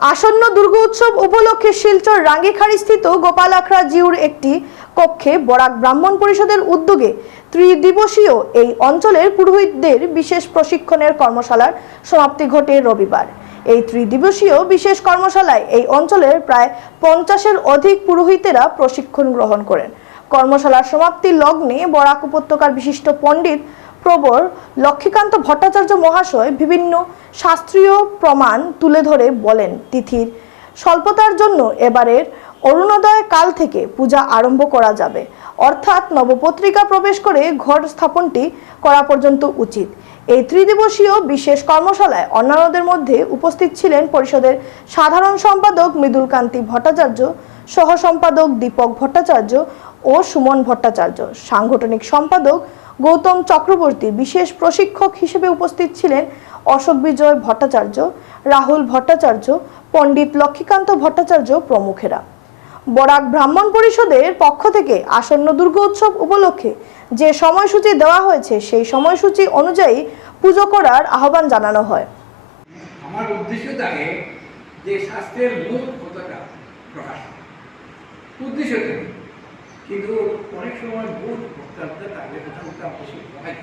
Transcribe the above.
আসন্ন দুর্গা উৎসব উপলক্ষে শিলচর রাঙ্গিখাড়ি স্থিত গোপাল আখড়া জিউর একটি কক্ষে বরাক ব্রাহ্মণ পরিষদের উদ্যোগে ত্রিদিবসীয় এই অঞ্চলের পুরোহিতদের বিশেষ প্রশিক্ষণের কর্মশালার সমাপ্তি ঘটে রবিবার। এই ত্রিদিবসীয় বিশেষ কর্মশালায় এই অঞ্চলের প্রায় পঞ্চাশের অধিক পুরোহিতেরা প্রশিক্ষণ গ্রহণ করেন। কর্মশালার সমাপ্তি লগ্নে বরাক উপত্যকার বিশিষ্ট পণ্ডিত প্রবর লক্ষ্মীকান্ত ভট্টাচার্য মহাশয় বিভিন্ন শাস্ত্রীয় প্রমাণ তুলে ধরে বলেন তিথির স্বল্পতার জন্য এবারের অরুণোদয় কাল থেকে পূজা আরম্ভ করা যাবে। অর্থাৎ নবপত্রিকা প্রবেশ করে ঘর স্থাপনটি করা পর্যন্ত উচিত। এই ত্রিদিবসীয় বিশেষ কর্মশালায় অন্যান্যদের মধ্যে উপস্থিত ছিলেন পরিষদের সাধারণ সম্পাদক মৃদুল কান্তি ভট্টাচার্য সহ সম্পাদক দীপক ভট্টাচার্য ও সুমন ভট্টাচার্য। সাংগঠনিক সম্পাদক গৌতম চক্রবর্তী। বিশেষ প্রশিক্ষক হিসেবে উপস্থিত ছিলেন অশোক বিজয় ভট্টাচার্য, রাহুল ভট্টাচার্য, পণ্ডিত লক্ষ্মীকান্ত ভট্টাচার্য প্রমুখেরা। বরাক ব্রাহ্মণ পরিষদের পক্ষ থেকে আসন্ন দুর্গা উৎসব উপলক্ষে যে সময়সূচি দেওয়া হয়েছে, সেই সময়সূচি অনুযায়ী পুজো করার আহ্বান জানানো হয়। আমার উদ্দেশ্য থাকে যে শাস্ত্রের মূল কথাটা। উদ্দেশ্য কিন্তু অনেক সময় মূল বক্তব্য তাদের কথা বলতে আকর্ষিত হয়।